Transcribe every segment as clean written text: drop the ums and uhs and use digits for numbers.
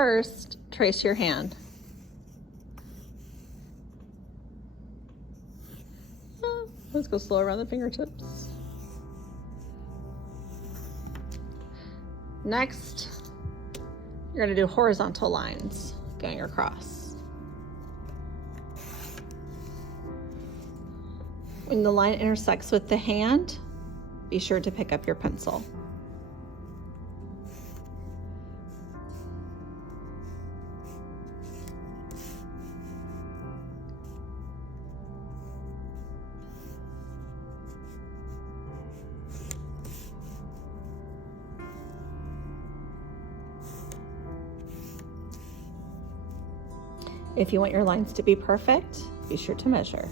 first, trace your hand. Let's go slow around the fingertips. Next, you're going to do horizontal lines going across. When the line intersects with the hand, be sure to pick up your pencil. If you want your lines to be perfect, be sure to measure.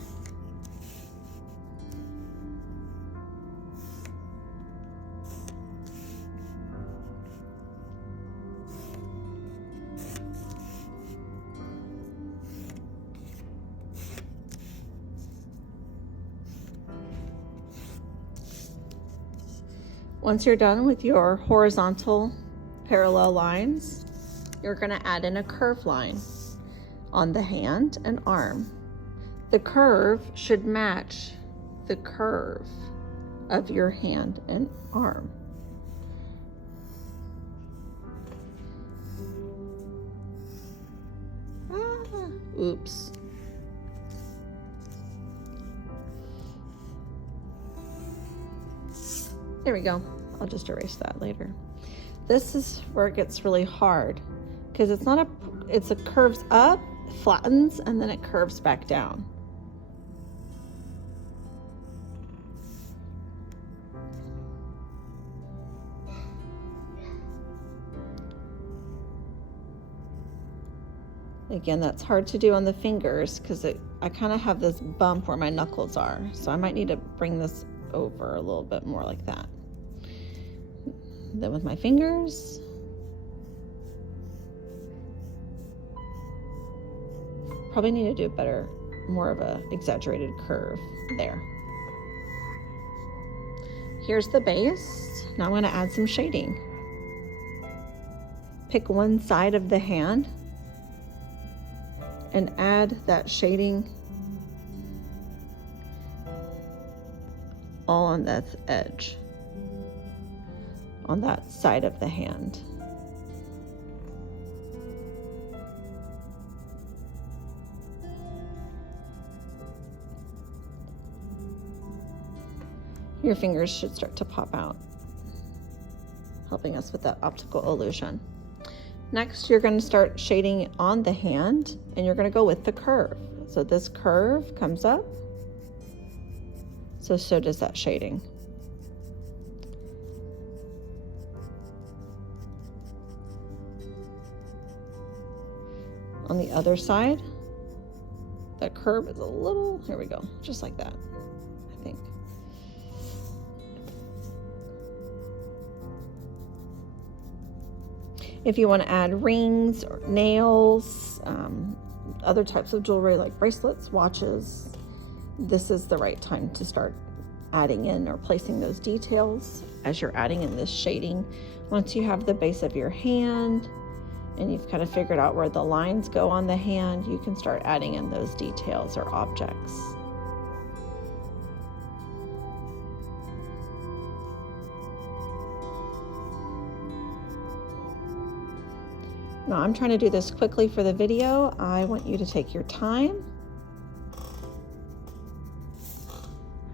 Once you're done with your horizontal parallel lines, you're going to add in a curved line on the hand and arm. The curve should match the curve of your hand and arm. Oops. There we go. I'll just erase that later. This is where it gets really hard because it's a curves up, flattens, and then it curves back down. Again, that's hard to do on the fingers because I kind of have this bump where my knuckles are. So I might need to bring this over a little bit more like that. Then with my fingers, probably need to do a better, more of a exaggerated curve there. Here's the base. Now I'm going to add some shading. Pick one side of the hand and add that shading all on that edge, on that side of the hand. Your fingers should start to pop out, helping us with that optical illusion. Next, you're going to start shading on the hand, and you're going to go with the curve. So this curve comes up, so does that shading. On the other side, that curve is a little, here we go, just like that, I think. If you want to add rings or nails, other types of jewelry like bracelets, watches, this is the right time to start adding in or placing those details as you're adding in this shading. Once you have the base of your hand and you've kind of figured out where the lines go on the hand, you can start adding in those details or objects. Now I'm trying to do this quickly for the video. I want you to take your time.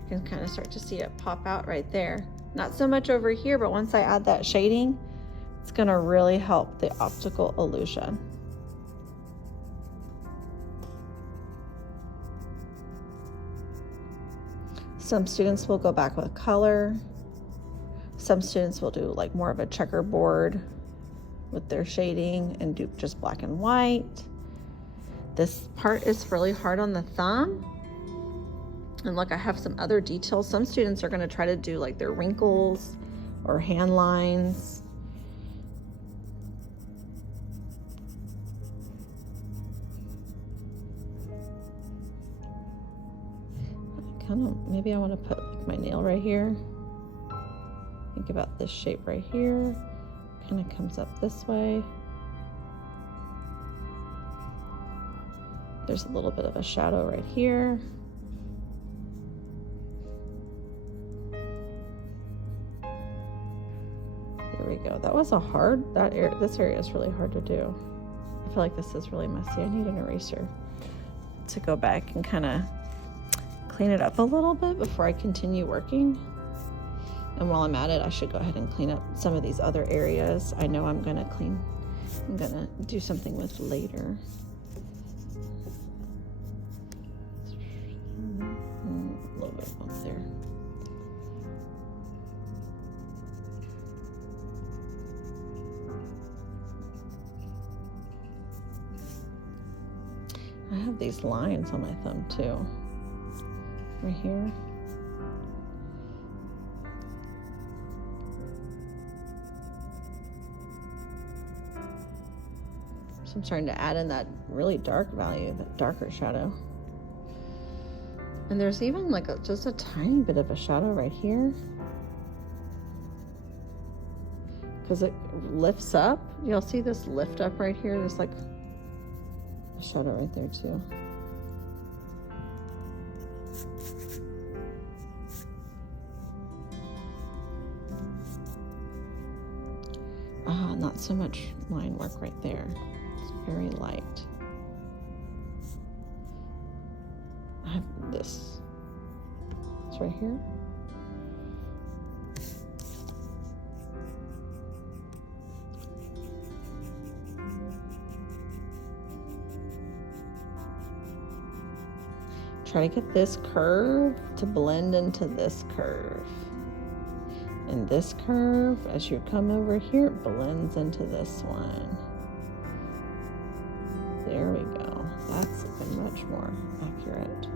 I can kind of start to see it pop out right there. Not so much over here, but once I add that shading, it's going to really help the optical illusion. Some students will go back with color. Some students will do like more of a checkerboard with their shading and do just black and white. This part is really hard on the thumb. And look, I have some other details. Some students are going to try to do like their wrinkles or hand lines. Maybe I want to put like my nail right here. Think about this shape right here. Kind of comes up this way. There's a little bit of a shadow right here. There we go. That was a hard, this area is really hard to do. I feel like this is really messy. I need an eraser to go back and kind of clean it up a little bit before I continue working. And while I'm at it, I should go ahead and clean up some of these other areas I know I'm gonna do something with later. A little bit up there. I have these lines on my thumb too, right here. So I'm starting to add in that really dark value, that darker shadow. And there's even like just a tiny bit of a shadow right here, because it lifts up. You'll see this lift up right here. There's like a shadow right there too. Not so much line work right there. It's very light. I have this. It's right here. Try to get this curve to blend into this curve. And this curve, as you come over here, it blends into this one. There we go. That's looking much more accurate.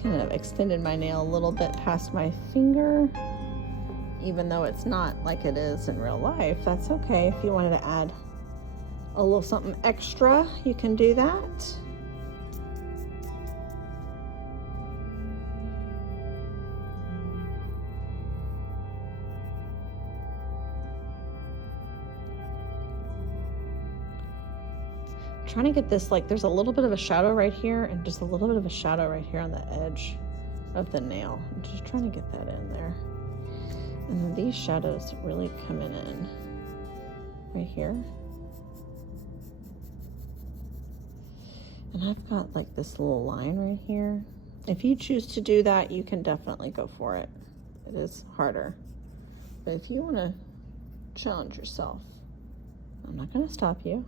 Kind of extended my nail a little bit past my finger, even though it's not like it is in real life. That's okay. If you wanted to add a little something extra, you can do that. Trying to get this, like, there's a little bit of a shadow right here and just a little bit of a shadow right here on the edge of the nail. I'm just trying to get that in there. And then these shadows really coming in right here. And I've got like this little line right here. If you choose to do that, you can definitely go for it. It is harder. But if you want to challenge yourself, I'm not going to stop you.